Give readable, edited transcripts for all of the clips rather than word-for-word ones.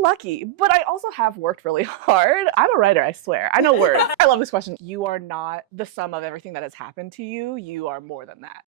lucky, but I also have worked really hard. I'm a writer, I swear. I know words. I love this question. You are not the sum of everything that has happened to you. You are more than that.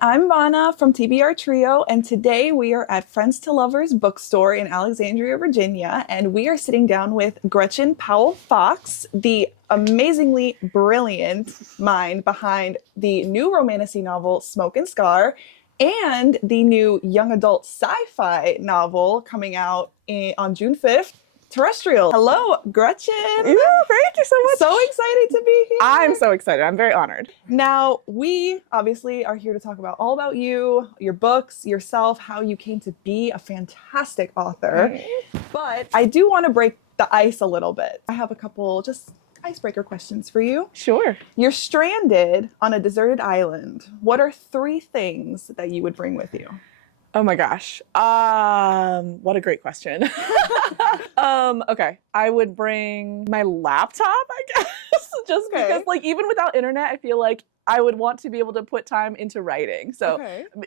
I'm Vanna from TBR Trio, and today we are at Friends to Lovers bookstore in Alexandria, Virginia, and we are sitting down with Gretchen Powell Fox, the amazingly brilliant mind behind the new Romantasy novel Smoke Scar and the new young adult sci-fi novel coming out on June 5th. Terrestrials. Hello, Gretchen. Yeah, thank you so much. So excited to be here. I'm so excited. I'm very honored. Now, we obviously are here to talk about all about you, your books, yourself, how you came to be a fantastic author. But I do want to break the ice a little bit. I have a couple just icebreaker questions for you. Sure. You're stranded on a deserted island. What are 3 things that you would bring with you? Oh my gosh. What a great question. Okay. I would bring my laptop, I guess. Just because, like, even without internet, I feel like I would want to be able to put time into writing. So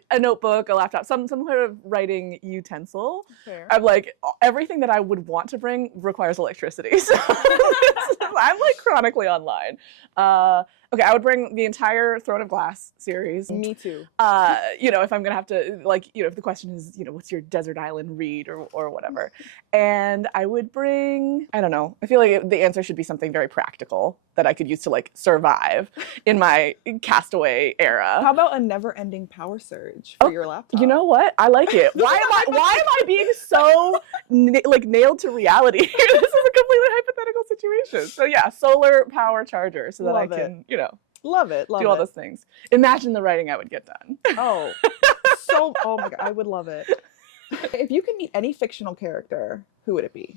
a notebook, a laptop, some sort of writing utensil. I'm like, everything that I would want to bring requires electricity. So I'm like chronically online. Okay, I would bring the entire Throne of Glass series. Me too. You know, if I'm gonna have to, like, you know, if the question is, you know, what's your desert island read or whatever. And I would bring, I don't know, I feel like the answer should be something very practical that I could use to, like, survive in my castaway era. How about a never-ending power surge for your laptop? You know what? I like it. Why am I being so nailed to reality here? This is a completely hypothetical situation. So yeah, solar power charger so that I can, you know, love it. Do all those things. Imagine the writing I would get done. Oh, oh my God, I would love it. If you could meet any fictional character, who would it be?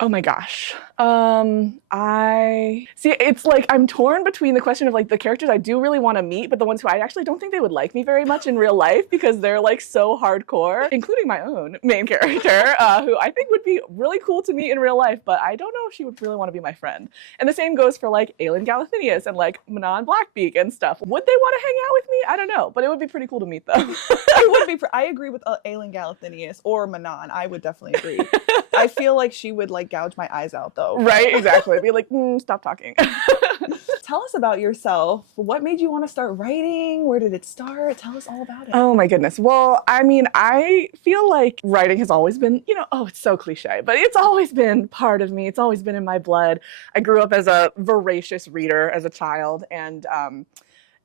Oh my gosh. I see, it's like I'm torn between the question of, like, the characters I do really want to meet, but the ones who I actually don't think they would like me very much in real life because they're, like, so hardcore, including my own main character, who I think would be really cool to meet in real life, but I don't know if she would really want to be my friend. And the same goes for, like, Aelin Galathinius and, like, Manon Blackbeak and stuff. Would they want to hang out with me? I don't know, but it would be pretty cool to meet them. It would be. I agree with Aelin Galathinius or Manon. I would definitely agree. I feel like she would, like, gouge my eyes out though. Right, exactly. Be like, stop talking. Tell us about yourself. What made you want to start writing? Where did it start? Tell us all about it. Oh my goodness. Well, I mean, I feel like writing has always been, you know, it's so cliche, but it's always been part of me. It's always been in my blood. I grew up as a voracious reader as a child, and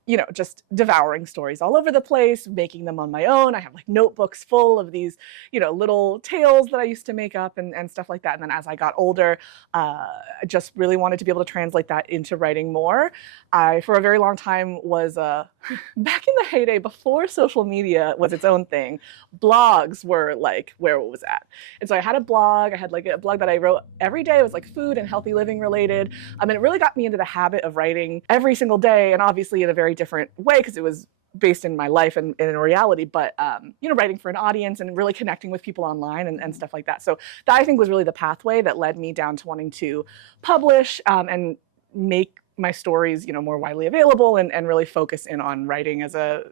you know, just devouring stories all over the place, making them on my own. I have, like, notebooks full of these, you know, little tales that I used to make up and stuff like that. And then as I got older, I just really wanted to be able to translate that into writing more. I, for a very long time, was, back in the heyday, before social media was its own thing, blogs were, like, where it was at. And so I had a blog. I had, like, a blog that I wrote every day. It was, like, food and healthy living related. And it really got me into the habit of writing every single day, and obviously in a very different way because it was based in my life and in reality, but you know, writing for an audience and really connecting with people online and stuff like that. So that, I think, was really the pathway that led me down to wanting to publish and make my stories, you know, more widely available and really focus in on writing as a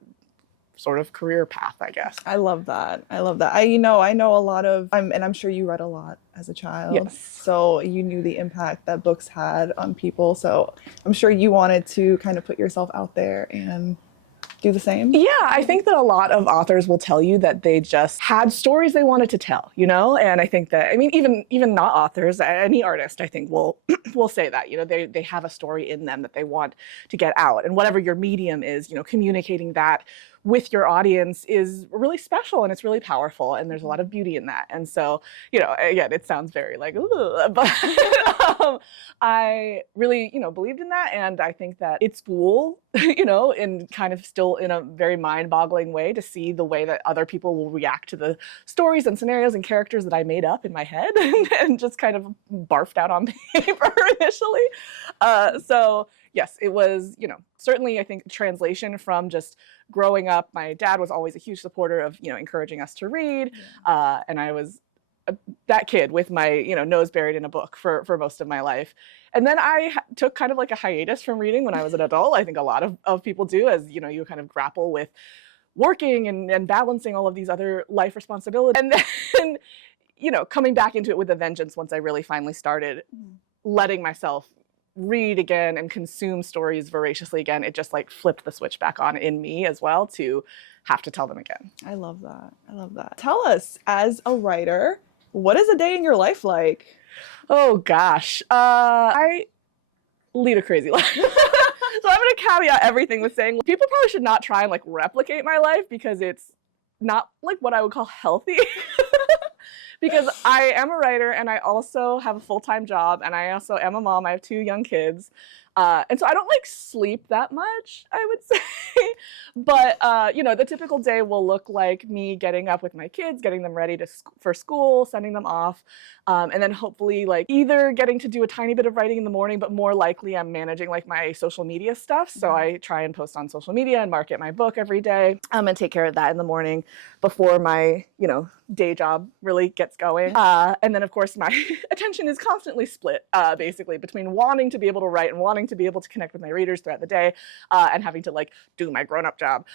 sort of career path, I guess. I love that. I love that. I know a lot of, and I'm sure you read a lot as a child. Yes. So you knew the impact that books had on people. So I'm sure you wanted to kind of put yourself out there and do the same? Yeah, I think that a lot of authors will tell you that they just had stories they wanted to tell, you know? And I think that, I mean, even not authors, any artist, I think, will say that, you know, they have a story in them that they want to get out. And whatever your medium is, you know, communicating that with your audience is really special and it's really powerful, and there's a lot of beauty in that. And so, you know, again, it sounds very like, but I really, you know, believed in that. And I think that it's cool, you know, and kind of still in a very mind-boggling way to see the way that other people will react to the stories and scenarios and characters that I made up in my head and just kind of barfed out on paper initially. So yes, it was, certainly I think translation from just growing up. My dad was always a huge supporter of, encouraging us to read. And I was that kid with my, nose buried in a book for most of my life. And then I took kind of like a hiatus from reading when I was an adult. I think a lot of people do, as, you kind of grapple with working and balancing all of these other life responsibilities. And then, coming back into it with a vengeance once I really finally started letting myself read again and consume stories voraciously again. It just like flipped the switch back on in me as well to have to tell them again. I love that. I love that. Tell us, as a writer, what is a day in your life like? Oh gosh, I lead a crazy life. So I'm going to caveat everything with saying people probably should not try and like replicate my life, because it's not like what I would call healthy. Because I am a writer and I also have a full-time job, and I also am a mom. I have 2 young kids. And so I don't like sleep that much, I would say. But, the typical day will look like me getting up with my kids, getting them ready for school, sending them off. And then hopefully like either getting to do a tiny bit of writing in the morning, but more likely I'm managing like my social media stuff. So I try and post on social media and market my book every day, and take care of that in the morning before my, day job really gets going. And then of course my attention is constantly split, basically between wanting to be able to write and wanting to be able to connect with my readers throughout the day, and having to like do my grown-up job.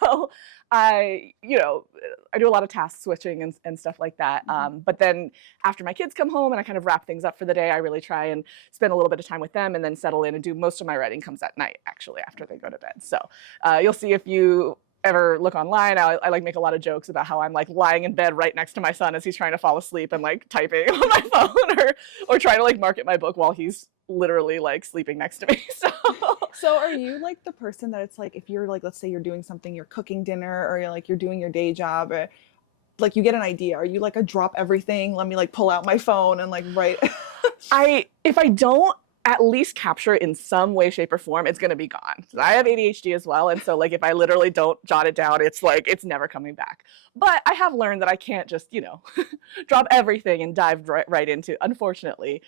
So I do a lot of task switching and stuff like that. But then after my kids come home and I kind of wrap things up for the day, I really try and spend a little bit of time with them and then settle in and do most of my writing comes at night, actually, after they go to bed. So you'll see if you ever look online, I like make a lot of jokes about how I'm like lying in bed right next to my son as he's trying to fall asleep and like typing on my phone or trying to like market my book while he's literally like sleeping next to me. So are you like the person that it's like, if you're like, let's say you're doing something, you're cooking dinner, or you're doing your day job, or like you get an idea, are you like a drop everything, let me like pull out my phone and like write? If I don't at least capture it in some way, shape, or form, it's going to be gone. I have ADHD as well. And so like, if I literally don't jot it down, it's like, it's never coming back. But I have learned that I can't just, drop everything and dive right into, unfortunately,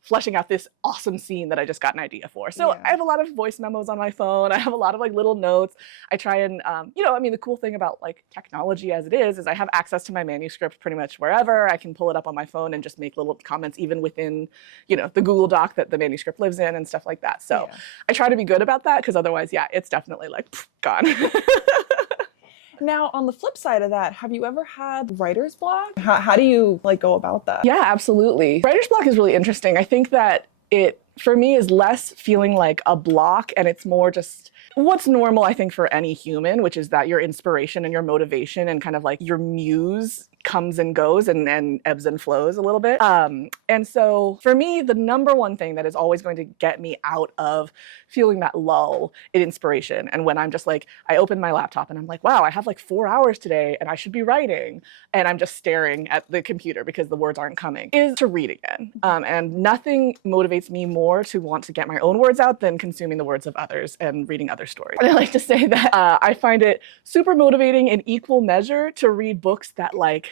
fleshing out this awesome scene that I just got an idea for. So I have a lot of voice memos on my phone. I have a lot of like little notes. I try and, the cool thing about like technology as it is I have access to my manuscript pretty much wherever. I can pull it up on my phone and just make little comments even within, the Google Doc that the manuscript lives in and stuff like that. So I try to be good about that, because otherwise, it's definitely like gone. Now, on the flip side of that, have you ever had writer's block? How do you like go about that? Yeah, absolutely. Writer's block is really interesting. I think that it, for me, is less feeling like a block, and it's more just what's normal, I think, for any human, which is that your inspiration and your motivation and kind of like your muse comes and goes and ebbs and flows a little bit. And so for me, the number one thing that is always going to get me out of feeling that lull in inspiration, and when I'm just like, I open my laptop and I'm like, wow, I have like 4 hours today and I should be writing, and I'm just staring at the computer because the words aren't coming, is to read again. And nothing motivates me more to want to get my own words out than consuming the words of others and reading other stories. And I like to say that I find it super motivating in equal measure to read books that like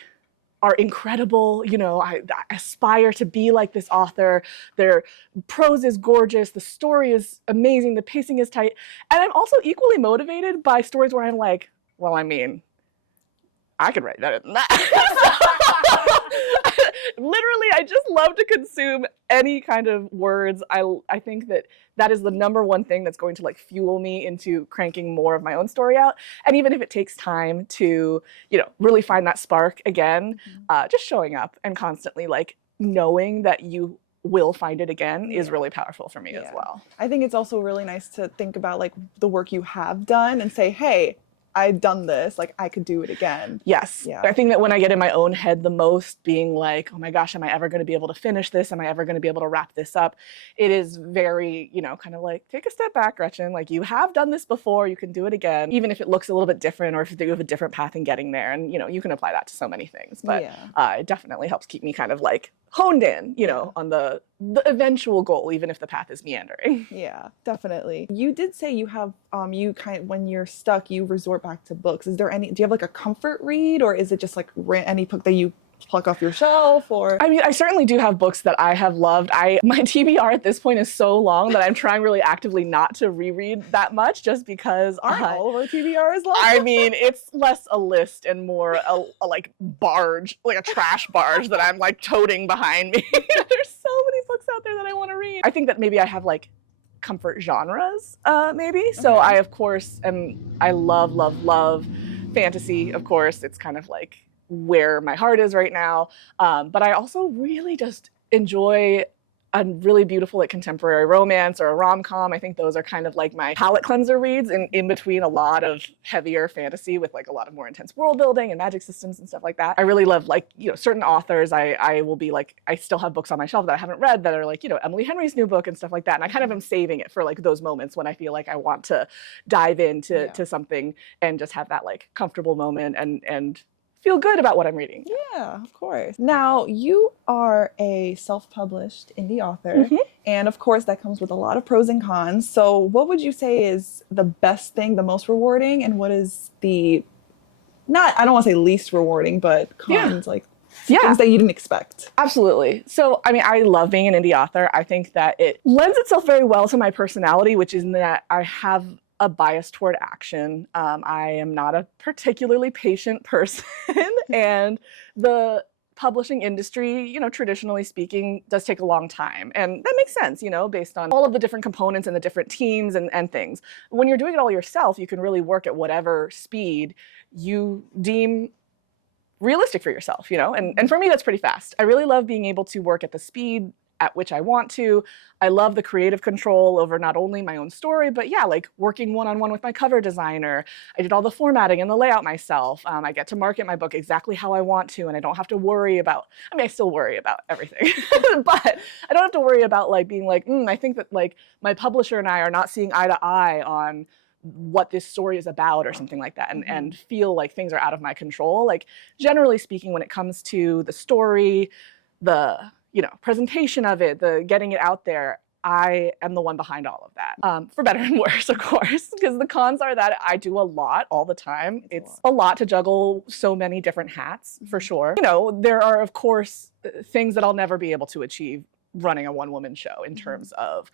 are incredible. I aspire to be like this author. Their prose is gorgeous. The story is amazing. The pacing is tight. And I'm also equally motivated by stories where I'm like, well, I mean, I could write better than that. Literally, I just love to consume any kind of words. I think that is the number one thing that's going to like fuel me into cranking more of my own story out. And even if it takes time to, really find that spark again, just showing up and constantly like knowing that you will find it again is really powerful for me as well. I think it's also really nice to think about like the work you have done and say, hey, I've done this, like I could do it again. Yes. Yeah. I think that when I get in my own head the most, being like, oh my gosh, am I ever going to be able to finish this? Am I ever going to be able to wrap this up? It is very, kind of like, take a step back, Gretchen. Like, you have done this before, you can do it again, even if it looks a little bit different or if you have a different path in getting there. And, you can apply that to so many things. But it definitely helps keep me kind of like honed in, on the eventual goal, even if the path is meandering. Yeah, definitely. You did say you have, when you're stuck, you resort back to books. Do you have like a comfort read, or is it just like any book that you pluck off your shelf, or? I mean, I certainly do have books that I have loved. My TBR at this point is so long that I'm trying really actively not to reread that much, just because Aren't all of our TBRs long? I mean, it's less a list and more a like barge, like a trash barge that I'm like toting behind me. There's so many books out there that I want to read. I think that maybe I have like comfort genres, maybe. So I, of course, I love fantasy, of course. It's kind of like where my heart is right now. But I also really just enjoy a really beautiful like contemporary romance or a rom-com. I think those are kind of like my palate cleanser reads in between a lot of heavier fantasy with like a lot of more intense world building and magic systems and stuff like that. I really love like, you know, certain authors. I will be like, I still have books on my shelf that I haven't read that are like, you know, Emily Henry's new book and stuff like that. And I kind of am saving it for like those moments when I feel like I want to dive into to something and just have that like comfortable moment and feel good about what I'm reading. Yeah, of course. Now, you are a self-published indie author, and of course that comes with a lot of pros and cons. So what would you say is the best thing, the most rewarding, and what is the, I don't want to say least rewarding, but cons, like things that you didn't expect? Absolutely. So, I mean, I love being an indie author. I think that it lends itself very well to my personality, which is that I have a bias toward action. I am not a particularly patient person, and the publishing industry, you know, traditionally speaking, does take a long time. And that makes sense, you know, based on all of the different components and the different teams and things. When you're doing it all yourself, you can really work at whatever speed you deem realistic for yourself, you know, and for me, that's pretty fast. I really love being able to work at the speed at which I want to. I love the creative control over not only my own story, but yeah, like working one-on-one with my cover designer. I did all the formatting and the layout myself. I get to market my book exactly how I want to, and I don't have to worry about, I mean, I still worry about everything, but I don't have to worry about like being like, I think that like my publisher and I are not seeing eye to eye on what this story is about or something like that, and feel like things are out of my control. Like generally speaking, when it comes to the story, the presentation of it, the getting it out there, I am the one behind all of that, for better and worse, of course, because the cons are that I do a lot all the time. It's a lot to juggle so many different hats, for sure. You know, there are, of course, things that I'll never be able to achieve running a one-woman show in terms of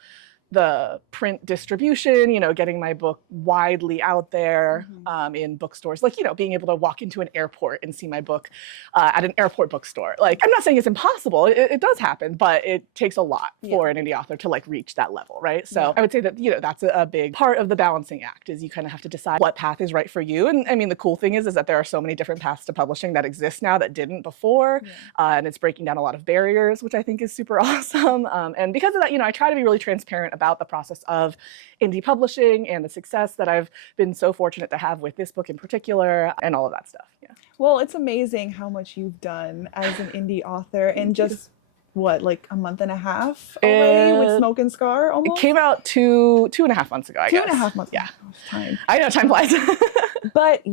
the print distribution, you know, getting my book widely out there in bookstores, like, you know, being able to walk into an airport and see my book at an airport bookstore. Like, I'm not saying it's impossible, it does happen, but it takes a lot for an indie author to like reach that level, right? So I would say that, you know, that's a big part of the balancing act, is you kind of have to decide what path is right for you. And I mean, the cool thing is that there are so many different paths to publishing that exist now that didn't before, and it's breaking down a lot of barriers, which I think is super awesome. And because of that, you know, I try to be really transparent about the process of indie publishing and the success that I've been so fortunate to have with this book in particular, and all of that stuff. Yeah. Well, it's amazing how much you've done as an indie author in just what, like a month and a half already with Smoke and Scar almost? It came out two and a half months ago, I guess. 2.5 months. Yeah. Time. I know, time flies. But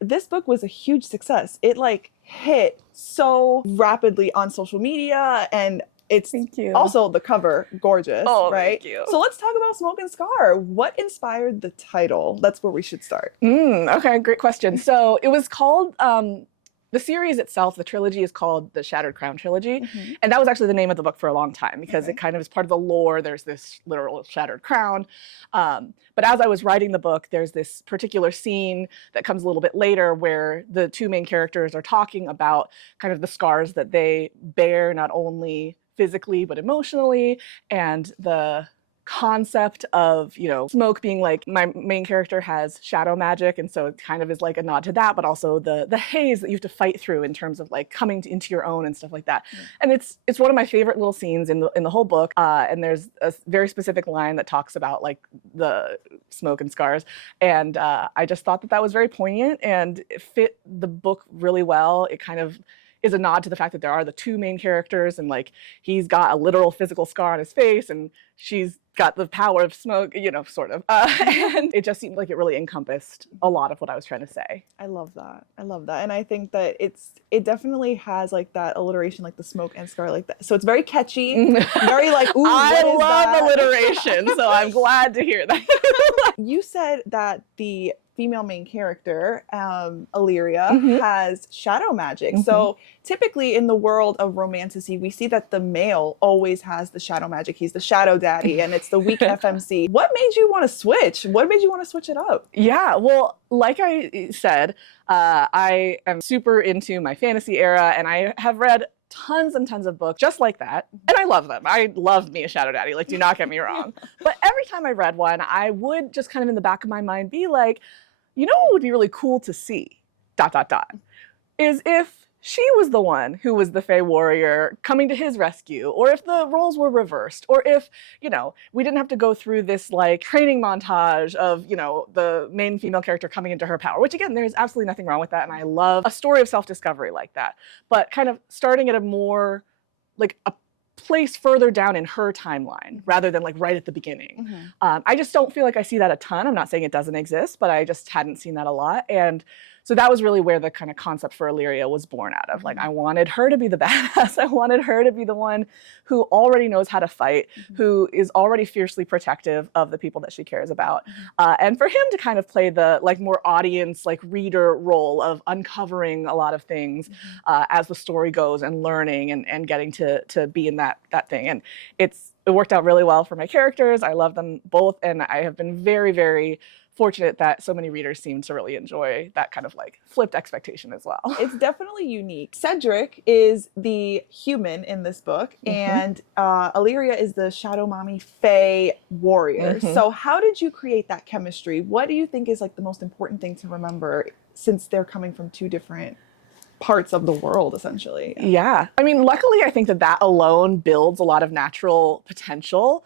this book was a huge success. It like hit so rapidly on social media, and it's also the cover, gorgeous, right? Thank you. So let's talk about Smoke and Scar. What inspired the title? That's where we should start. Okay, great question. So it was called, the series itself, the trilogy is called the Shattered Crown Trilogy. And that was actually the name of the book for a long time, because it kind of is part of the lore. There's this literal shattered crown. But as I was writing the book, there's this particular scene that comes a little bit later where the two main characters are talking about kind of the scars that they bear, not only physically but emotionally, and the concept of, you know, Smoke being like, my main character has shadow magic, and so it kind of is like a nod to that, but also the haze that you have to fight through in terms of like coming into your own and stuff like that. And it's one of my favorite little scenes in the whole book, and there's a very specific line that talks about like the smoke and scars, and I just thought that was very poignant and it fit the book really well. It kind of is a nod to the fact that there are the two main characters, and like he's got a literal physical scar on his face and she's got the power of smoke, you know, sort of. And it just seemed like it really encompassed a lot of what I was trying to say. I love that. I love that. And I think that it definitely has like that alliteration, like the smoke and scar, like that. So it's very catchy, very like, ooh, I love alliteration, so I'm glad to hear that. You said that the female main character, Illyria, has shadow magic. So typically in the world of Romantasy, we see that the male always has the shadow magic. He's the shadow daddy and it's the weak FMC. What made you want to switch? What made you want to switch it up? Yeah, well, like I said, I am super into my fantasy era, and I have read tons and tons of books just like that, and I love them. I love me a shadow daddy, like, do not get me wrong. But every time I read one, I would just kind of in the back of my mind be like, you know what would be really cool to see, ... is if she was the one who was the Fae warrior coming to his rescue, or if the roles were reversed, or if, you know, we didn't have to go through this like training montage of, you know, the main female character coming into her power, which again, there's absolutely nothing wrong with that. And I love a story of self-discovery like that, but kind of starting at a more like a place further down in her timeline rather than like right at the beginning. I just don't feel like I see that a ton. I'm not saying it doesn't exist, but I just hadn't seen that a lot. And so that was really where the kind of concept for Illyria was born out of. Like, I wanted her to be the badass. I wanted her to be the one who already knows how to fight, who is already fiercely protective of the people that she cares about. And for him to kind of play the like more audience, like reader role of uncovering a lot of things as the story goes and learning and getting to be in that thing. And it worked out really well for my characters. I love them both. And I have been very, very fortunate that so many readers seem to really enjoy that kind of like flipped expectation as well. It's definitely unique. Cedric is the human in this book, and Illyria is the shadow mommy Fae warrior. So how did you create that chemistry? What do you think is like the most important thing to remember, since they're coming from two different parts of the world, essentially? Yeah. I mean, luckily, I think that alone builds a lot of natural potential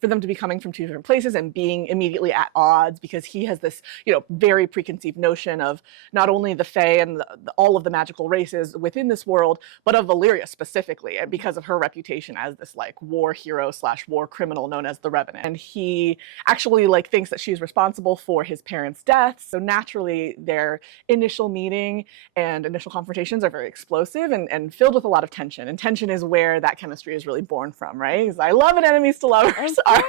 for them to be coming from two different places and being immediately at odds, because he has this, you know, very preconceived notion of not only the Fae and all of the magical races within this world, but of Illyria specifically, and because of her reputation as this like war hero / war criminal known as the Revenant. And he actually like thinks that she's responsible for his parents' deaths. So naturally, their initial meeting and initial confrontations are very explosive and filled with a lot of tension. And tension is where that chemistry is really born from, right? Because I love an enemies to lovers arc.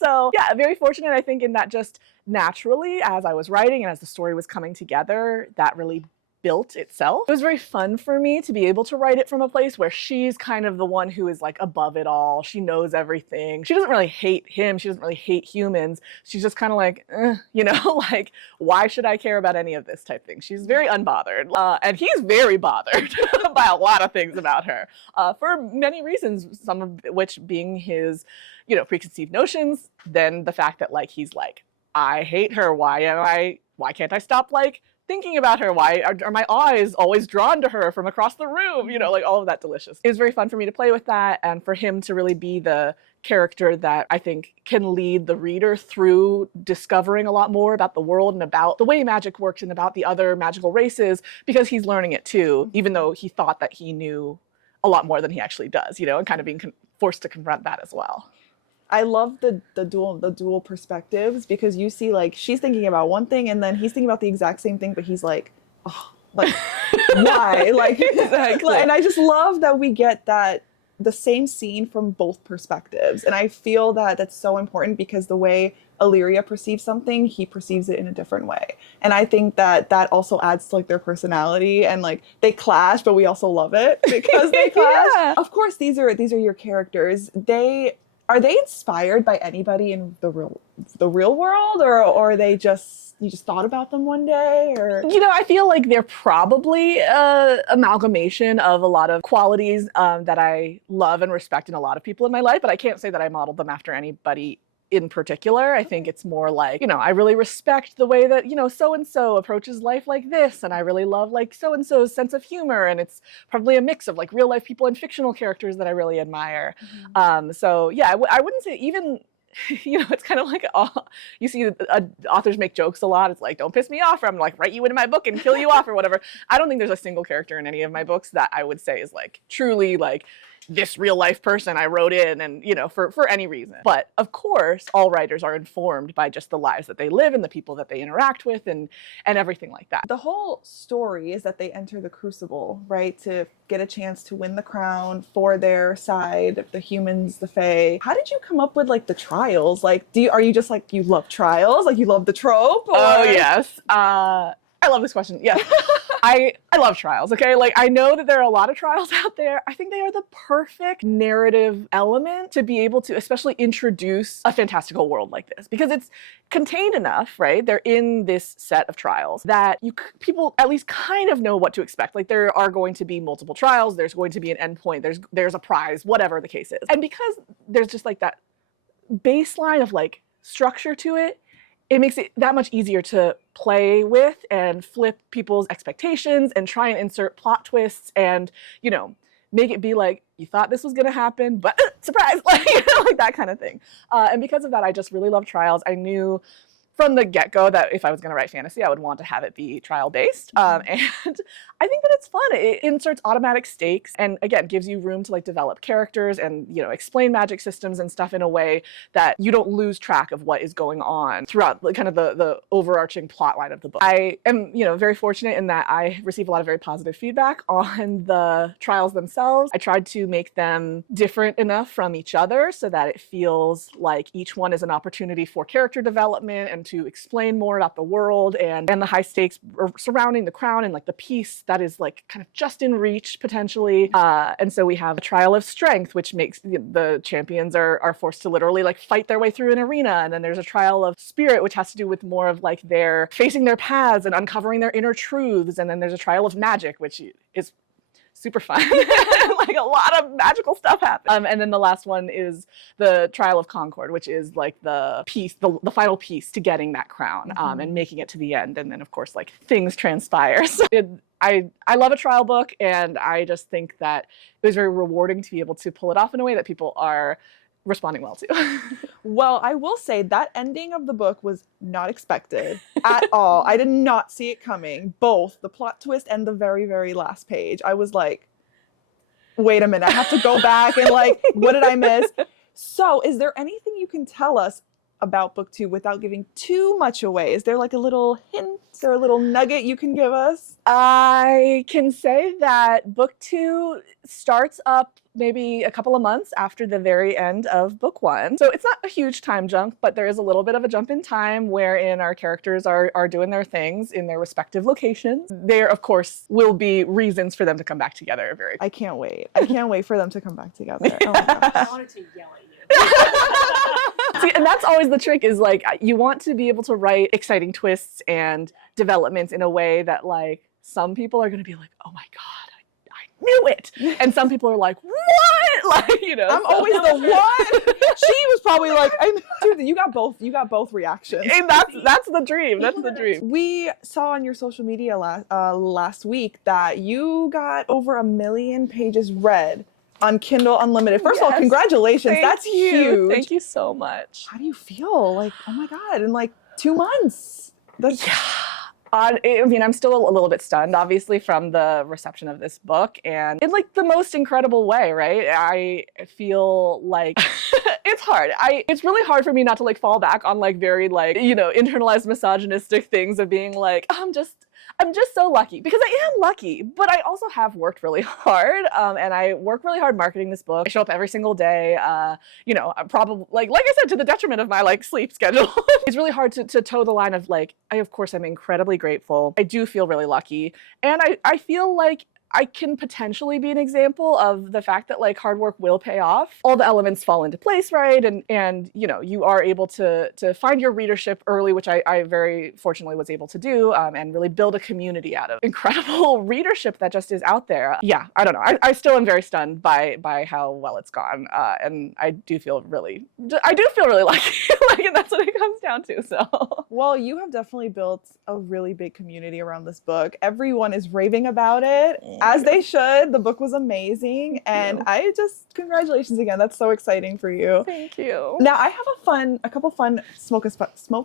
So yeah, very fortunate, I think, in that just naturally, as I was writing and as the story was coming together, that really built itself. It was very fun for me to be able to write it from a place where she's kind of the one who is like above it all. She knows everything. She doesn't really hate him. She doesn't really hate humans. She's just kind of like, you know, like, why should I care about any of this type thing? She's very unbothered. And he's very bothered by a lot of things about her for many reasons, some of which being his, you know, preconceived notions. Then the fact that like, he's like, I hate her. Why can't I stop like thinking about her? Why are my eyes always drawn to her from across the room? You know, like all of that delicious. It was very fun for me to play with that, and for him to really be the character that I think can lead the reader through discovering a lot more about the world and about the way magic works and about the other magical races, because he's learning it too, even though he thought that he knew a lot more than he actually does, you know, and kind of being forced to confront that as well. I love the dual perspectives, because you see like she's thinking about one thing and then he's thinking about the exact same thing, but he's like, oh, like why? Like, Exactly. And I just love that we get that the same scene from both perspectives. And I feel that that's so important, because the way Illyria perceives something, he perceives it in a different way. And I think that that also adds to like their personality, and like they clash, but we also love it because they clash. Yeah. Of course, these are your characters. Are they inspired by anybody in the real world, or are they just, you just thought about them one day? Or, you know, I feel like they're probably an amalgamation of a lot of qualities that I love and respect in a lot of people in my life, but I can't say that I modeled them after anybody in particular. I think it's more like, you know, I really respect the way that, you know, so-and-so approaches life like this, and I really love like so-and-so's sense of humor, and it's probably a mix of like real life people and fictional characters that I really admire. So yeah, I wouldn't say even, you know, it's kind of like you see authors make jokes a lot. It's like, don't piss me off, or I'm like write you into my book and kill you off or whatever. I don't think there's a single character in any of my books that I would say is like truly like, this real life person I wrote in and, you know, for any reason. But of course, all writers are informed by just the lives that they live and the people that they interact with and everything like that. The whole story is that they enter the crucible, right, to get a chance to win the crown for their side, the humans, the fae. How did you come up with like the trials? Like, are you just like, you love trials? Like you love the trope? Or? Oh, yes. I love this question. Yes. I love trials, okay? Like, I know that there are a lot of trials out there. I think they are the perfect narrative element to be able to especially introduce a fantastical world like this, because it's contained enough, right? They're in this set of trials that people at least kind of know what to expect. Like, there are going to be multiple trials, there's going to be an endpoint, there's a prize, whatever the case is. And because there's just like that baseline of like structure to it, it makes it that much easier to play with and flip people's expectations and try and insert plot twists and, you know, make it be like, you thought this was going to happen, but surprise, like, you know, like that kind of thing. And because of that, I just really love trials. I knew from the get-go that if I was going to write fantasy, I would want to have it be trial-based. And I think that it's fun. It inserts automatic stakes and, again, gives you room to like develop characters and, you know, explain magic systems and stuff in a way that you don't lose track of what is going on throughout kind of the overarching plot line of the book. I am, you know, very fortunate in that I receive a lot of very positive feedback on the trials themselves. I tried to make them different enough from each other so that it feels like each one is an opportunity for character development and to explain more about the world and the high stakes surrounding the crown and like the peace that is like kind of just in reach potentially. And so we have a trial of strength, which makes the champions are forced to literally like fight their way through an arena. And then there's a trial of spirit, which has to do with more of like their facing their paths and uncovering their inner truths. And then there's a trial of magic, which is super fun. Like a lot of magical stuff happens. And then the last one is the Trial of Concord, which is like the piece, the final piece to getting that crown and making it to the end. And then of course, like things transpire. So I love a trial book, and I just think that it was very rewarding to be able to pull it off in a way that people are responding well to. Well, I will say that ending of the book was not expected at all. I did not see it coming. Both the plot twist and the very, very last page. I was like, wait a minute, I have to go back and like, what did I miss? So is there anything you can tell us about Booktube without giving too much away? Is there like a little hint or a little nugget you can give us? I can say that book 2 starts up maybe a couple of months after the very end of book 1. So it's not a huge time jump, but there is a little bit of a jump in time wherein our characters are doing their things in their respective locations. There, of course, will be reasons for them to come back together. I can't wait. I can't wait for them to come back together. Oh my gosh. I wanted to yell at you. See, and that's always the trick, is like you want to be able to write exciting twists and developments in a way that like some people are going to be like, oh my God, I knew it. And some people are like, what? Like, you know, I'm always the one. She was probably like, dude, you got both reactions. And that's the dream. That's the dream. We saw on your social media last week that you got over 1 million pages read on Kindle Unlimited. First of all, congratulations. That's huge. Thank you so much. How do you feel? Like, oh my God, in like 2 months. That's... Yeah. I mean, I'm still a little bit stunned, obviously, from the reception of this book, and in like the most incredible way, right? I feel like it's hard. It's really hard for me not to like fall back on like very like, you know, internalized misogynistic things of being like, I'm just so lucky, because I am lucky, but I also have worked really hard, and I work really hard marketing this book. I show up every single day, you know, I'm probably like I said, to the detriment of my like sleep schedule. It's really hard to toe the line of like, of course I'm incredibly grateful. I do feel really lucky, and I feel like I can potentially be an example of the fact that like hard work will pay off. All the elements fall into place, right? And you know, you are able to find your readership early, which I very fortunately was able to do, and really build a community out of incredible readership that just is out there. Yeah, I don't know. I still am very stunned by how well it's gone, and I do feel really lucky. Like, and that's what it comes down to. So, well, you have definitely built a really big community around this book. Everyone is raving about it. As they should. The book was amazing. And I just, congratulations again. That's so exciting for you. Thank you. Now I have a couple fun Smoke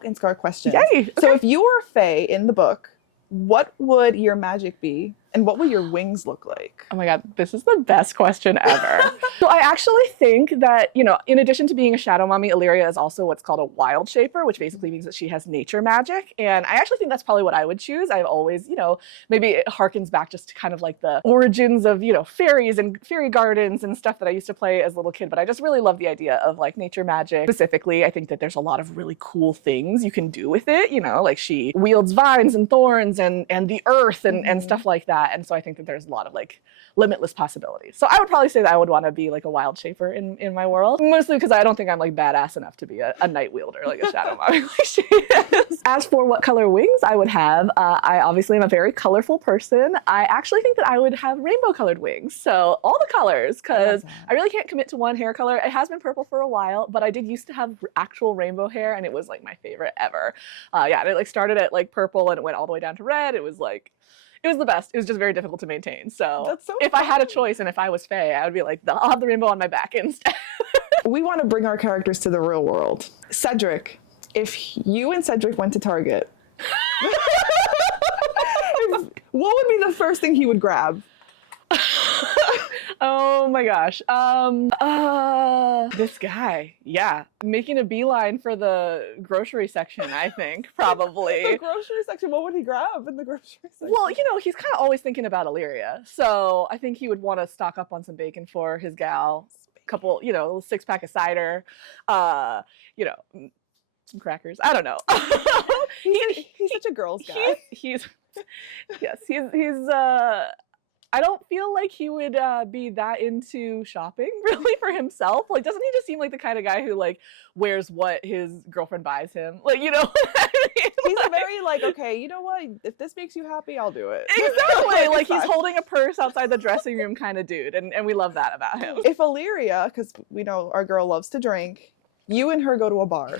and Scar questions. Yay! Okay. So if you were a fae in the book, what would your magic be And what will your wings look like? Oh my God, this is the best question ever. So I actually think that, you know, in addition to being a shadow mommy, Illyria is also what's called a wild shaper, which basically means that she has nature magic. And I actually think that's probably what I would choose. I've always, you know, maybe it harkens back just to kind of like the origins of, you know, fairies and fairy gardens and stuff that I used to play as a little kid. But I just really love the idea of like nature magic. Specifically, I think that there's a lot of really cool things you can do with it. You know, like she wields vines and thorns and the earth and stuff like that. And so I think that there's a lot of like limitless possibilities. So I would probably say that I would want to be like a wild shaper in my world, mostly because I don't think I'm like badass enough to be a night wielder, like a shadow mommy like she is. As for what color wings I would have, I obviously am a very colorful person. I actually think that I would have rainbow colored wings. So all the colors, because I really can't commit to one hair color. It has been purple for a while, but I did used to have actual rainbow hair and it was like my favorite ever. Yeah, and it like started at like purple and it went all the way down to red. It was like, it was the best. It was just very difficult to maintain. So, That's so if I had a choice and if I was Faye, I would be like, I'll have the rainbow on my back instead. We want to bring our characters to the real world. Cedric, if you and Cedric went to Target, what would be the first thing he would grab? Oh my gosh. This guy, yeah. Making a beeline for the grocery section, I think, probably. The grocery section, what would he grab in the grocery section? Well, you know, he's kind of always thinking about Illyria. So I think he would want to stock up on some bacon for his gal, a couple, you know, a 6-pack of cider, you know, some crackers. I don't know. He's such a girl's guy. He's I don't feel like he would be that into shopping really for himself. Like, doesn't he just seem like the kind of guy who like wears what his girlfriend buys him? Like, you know what I mean? He's very like, okay, you know what? If this makes you happy, I'll do it. Exactly. Like he's holding a purse outside the dressing room kind of dude. And we love that about him. If Illyria, because we know our girl loves to drink, you and her go to a bar.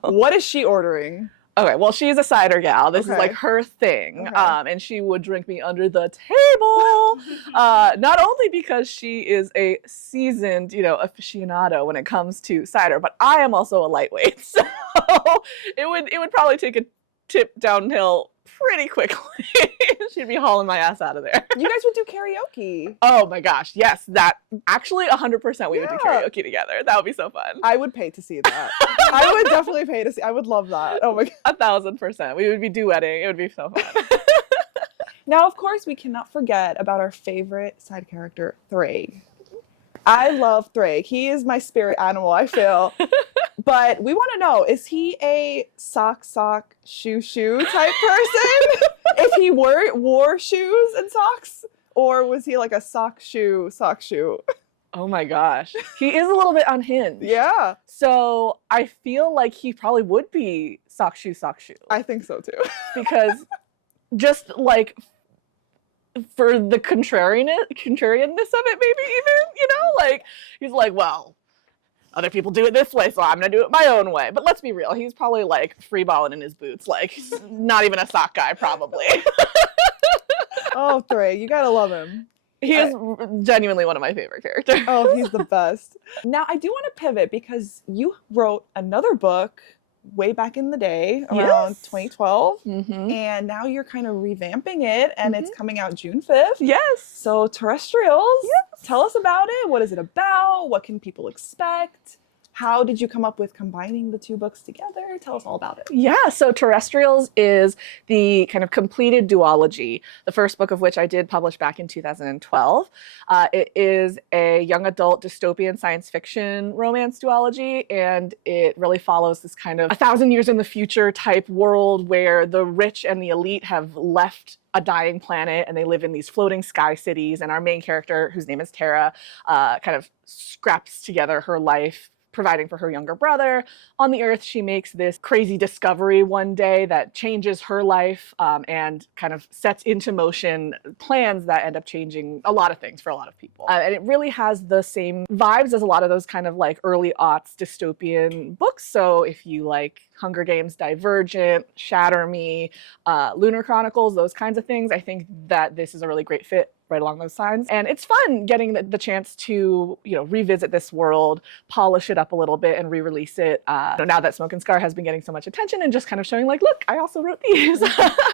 What is she ordering? Okay, well, she's a cider gal. This is like her thing. Okay. And she would drink me under the table. Not only because she is a seasoned, you know, aficionado when it comes to cider, but I am also a lightweight. So it would probably take a tip downhill pretty quickly. She'd be hauling my ass out of there. You guys would do karaoke. Oh my gosh, yes. That actually 100% we would do karaoke together. That would be so fun. I would pay to see that. I would definitely pay to see. I would love that. Oh my God. 1000%. We would be duetting. It would be so fun. Now, of course, we cannot forget about our favorite side character, Thrag. I love Thrag. He is my spirit animal, I feel. But we want to know, is he a sock, shoe type person? If he wore shoes and socks? Or was he like a sock, shoe? Oh my gosh. He is a little bit unhinged. Yeah. So I feel like he probably would be sock, shoe. I think so too. Because just like for the contrarianness of it, maybe even, you know, like he's like, well, other people do it this way, so I'm gonna do it my own way. But let's be real, he's probably like freeballing in his boots, like not even a sock guy, probably. Oh, Thrag, you gotta love him. He is genuinely one of my favorite characters. Oh, he's the best. Now, I do want to pivot because you wrote another book way back in the day, around 2012. Mm-hmm. And now you're kind of revamping it, and it's coming out June 5th. Yes. So, Terrestrials, Yes. Tell us about it. What is it about? What can people expect? How did you come up with combining the two books together? Tell us all about it. Yeah, so Terrestrials is the kind of completed duology, the first book of which I did publish back in 2012. It is a young adult dystopian science fiction romance duology, and it really follows this kind of 1,000 years in the future type world where the rich and the elite have left a dying planet and they live in these floating sky cities, and our main character, whose name is Tara, kind of scraps together her life providing for her younger brother. On the Earth, she makes this crazy discovery one day that changes her life and kind of sets into motion plans that end up changing a lot of things for a lot of people. And it really has the same vibes as a lot of those kind of like early aughts dystopian books. So if you like Hunger Games, Divergent, Shatter Me, Lunar Chronicles, those kinds of things, I think that this is a really great fit right along those lines. And it's fun getting the chance to, revisit this world, polish it up a little bit, and re-release it. Now that Smoke and Scar has been getting so much attention and just kind of showing like, look, I also wrote these.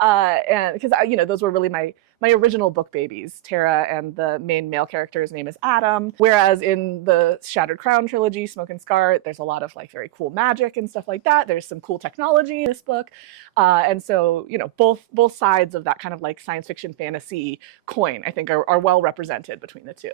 And because, those were really my original book babies. Tara and the main male character's name is Adam. Whereas in the Shattered Crown trilogy, Smoke and Scar, there's a lot of like very cool magic and stuff like that. There's some cool technology in this book. And so, both sides of that kind of like science fiction fantasy coin, I think are well represented between the two.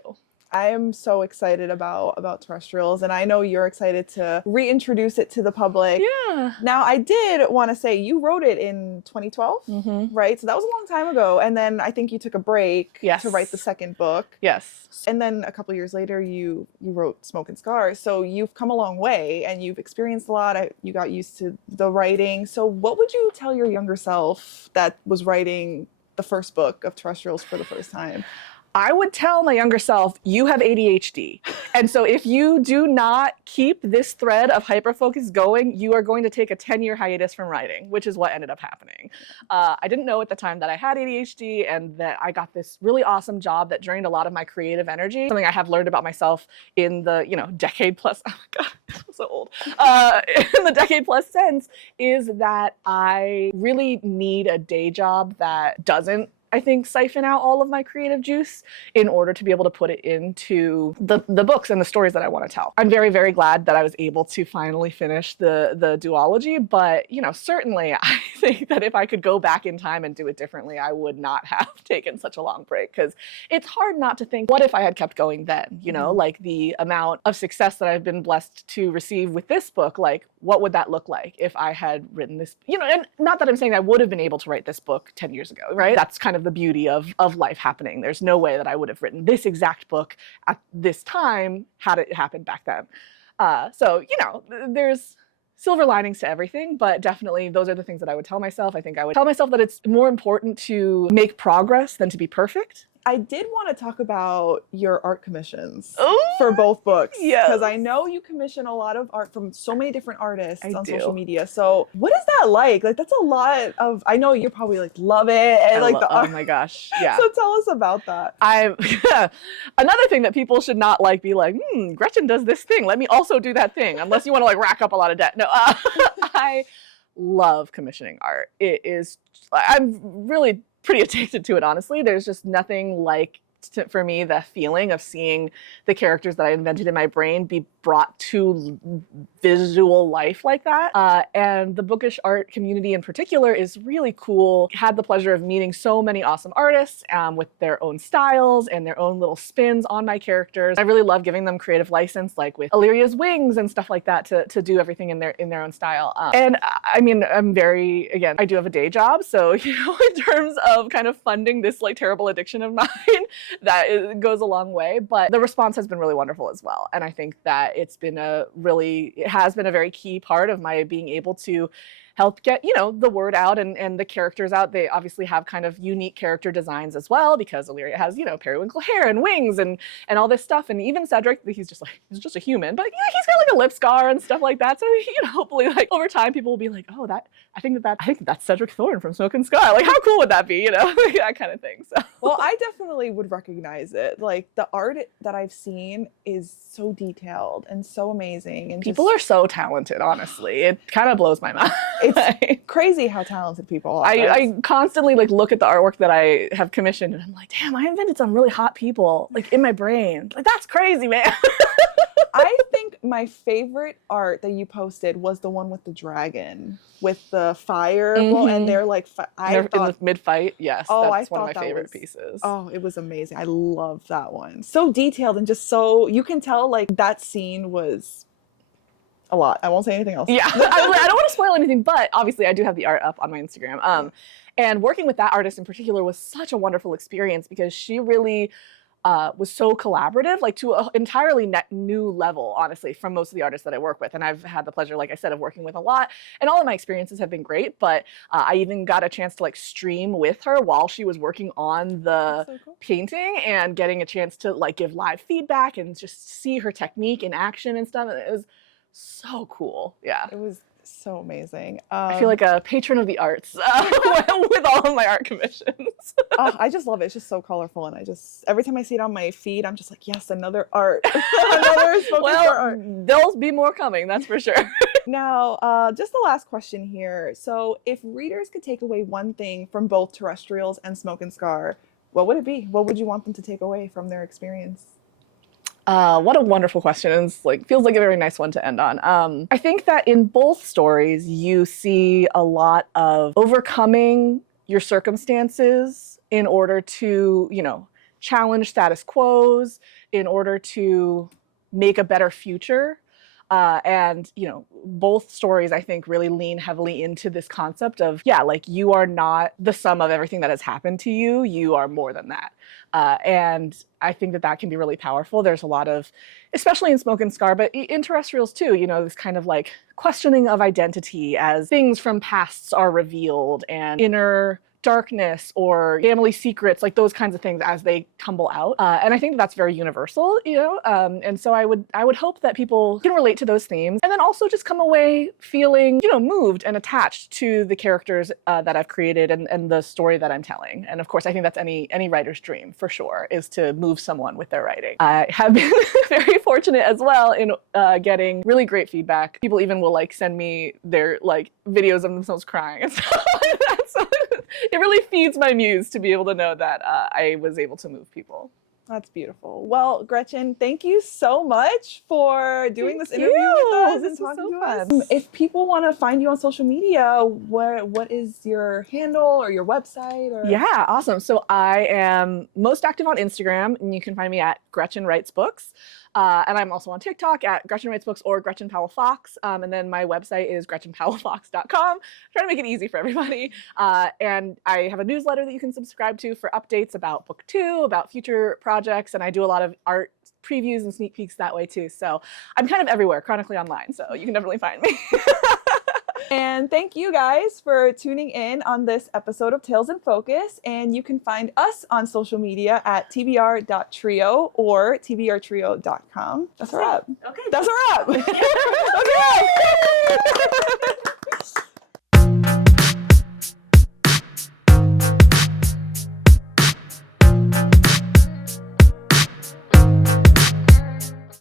I am so excited about Terrestrials, and I know you're excited to reintroduce it to the public. Yeah. Now, I did want to say you wrote it in 2012, right? So that was a long time ago. And then I think you took a break to write the second book. Yes. And then a couple years later, you wrote Smoke and Scar. So you've come a long way and you've experienced a lot. You got used to the writing. So what would you tell your younger self that was writing the first book of Terrestrials for the first time? I would tell my younger self, you have ADHD. And so if you do not keep this thread of hyperfocus going, you are going to take a 10-year hiatus from writing, which is what ended up happening. I didn't know at the time that I had ADHD and that I got this really awesome job that drained a lot of my creative energy. Something I have learned about myself in the, decade plus, oh my God, I'm so old. In the decade plus sense is that I really need a day job that doesn't, I think, siphon out all of my creative juice in order to be able to put it into the books and the stories that I want to tell. I'm very, very glad that I was able to finally finish the duology, but, certainly I think that if I could go back in time and do it differently, I would not have taken such a long break, because it's hard not to think, what if I had kept going then? Like the amount of success that I've been blessed to receive with this book, like what would that look like if I had written this, and not that I'm saying I would have been able to write this book 10 years ago, right? That's kind of the beauty of life happening. There's no way that I would have written this exact book at this time had it happened back then. So, there's silver linings to everything, but definitely those are the things that I would tell myself. I think I would tell myself that it's more important to make progress than to be perfect. I did want to talk about your art commissions Ooh, for both books. yes. Because I know you commission a lot of art from so many different artists on do. social media. So what is that like? Like, that's a lot of, I know you probably like love it and like the art. Oh my gosh, yeah. So tell us about that. Another thing that people should not like be like, Gretchen does this thing, let me also do that thing, unless you want to like rack up a lot of debt. No, I love commissioning art. I'm really pretty addicted to it, honestly. There's just nothing like, for me, the feeling of seeing the characters that I invented in my brain be brought to visual life like that. And the Bookish art community in particular is really cool. Had the pleasure of meeting so many awesome artists with their own styles and their own little spins on my characters. I really love giving them creative license, like with Illyria's wings and stuff like that, to do everything in their own style. And I mean, I do have a day job, so in terms of kind of funding this like terrible addiction of mine, that goes a long way. But the response has been really wonderful as well, and I think that it has been a very key part of my being able to help get, the word out and the characters out. They obviously have kind of unique character designs as well, because Illyria has, periwinkle hair and wings and all this stuff. And even Cedric, he's just a human, but he's got like a lip scar and stuff like that. So, hopefully like over time people will be like, oh, I think that's Cedric Thorne from Smoke and Scar. Like, how cool would that be? That kind of thing. So. Well, I definitely would recognize it. Like, the art that I've seen is so detailed and so amazing. And people are so talented, honestly. It kind of blows my mind. It's crazy how talented people are. I constantly like look at the artwork that I have commissioned and I'm like, damn, I invented some really hot people like in my brain. Like, that's crazy, man. I think my favorite art that you posted was the one with the dragon with the fire, and they're like, in the mid-fight. Yes, that's one of my favorite pieces. Oh, it was amazing. I love that one. So detailed and just so, you can tell like that scene was a lot. I won't say anything else. Yeah, I don't want to spoil anything, but obviously I do have the art up on my Instagram. And working with that artist in particular was such a wonderful experience, because she really was so collaborative, like to an entirely new level, honestly, from most of the artists that I work with. And I've had the pleasure, like I said, of working with a lot, and all of my experiences have been great. But I even got a chance to like stream with her while she was working on the painting, and getting a chance to like give live feedback and just see her technique in action and stuff. It was so cool. Yeah. It was so amazing. I feel like a patron of the arts with all of my art commissions. Oh, I just love it. It's just so colorful, and every time I see it on my feed, I'm just like, yes, another art, another Smoke Scar art. There'll be more coming, that's for sure. Now, just the last question here. So, if readers could take away one thing from both Terrestrials and Smoke and Scar, what would it be? What would you want them to take away from their experience? What a wonderful question. And it's feels like a very nice one to end on. I think that in both stories, you see a lot of overcoming your circumstances in order to, challenge status quos, in order to make a better future. And both stories, I think, really lean heavily into this concept of, you are not the sum of everything that has happened to you. You are more than that. And I think that can be really powerful. There's a lot of, especially in Smoke and Scar, but in Terrestrials too, this kind of questioning of identity as things from pasts are revealed and inner darkness or family secrets, those kinds of things as they tumble out. And I think that's very universal, and so I would hope that people can relate to those themes and then also just come away feeling, moved and attached to the characters that I've created and the story that I'm telling. And of course, I think that's any writer's dream for sure, is to move someone with their writing. I have been very fortunate as well in getting really great feedback. People even will send me their videos of themselves crying and stuff like that. So it really feeds my muse to be able to know that I was able to move people. That's beautiful. Well, Gretchen, thank you so much for doing this interview you. with us This and was talking so to fun. us. If people want to find you on social media, what is your handle or your website? Or... Yeah, awesome. So I am most active on Instagram, and you can find me at Gretchen Writes Books. And I'm also on TikTok at Gretchen Writes Books or Gretchen Powell Fox. And then my website is GretchenPowellFox.com. Trying to make it easy for everybody. And I have a newsletter that you can subscribe to for updates about Booktube, about future projects. And I do a lot of art previews and sneak peeks that way too. So I'm kind of everywhere, chronically online. So you can definitely find me. And thank you guys for tuning in on this episode of Tales in Focus. And you can find us on social media at tbr.trio or tbrtrio.com. That's a wrap. Okay. That's a wrap. Okay.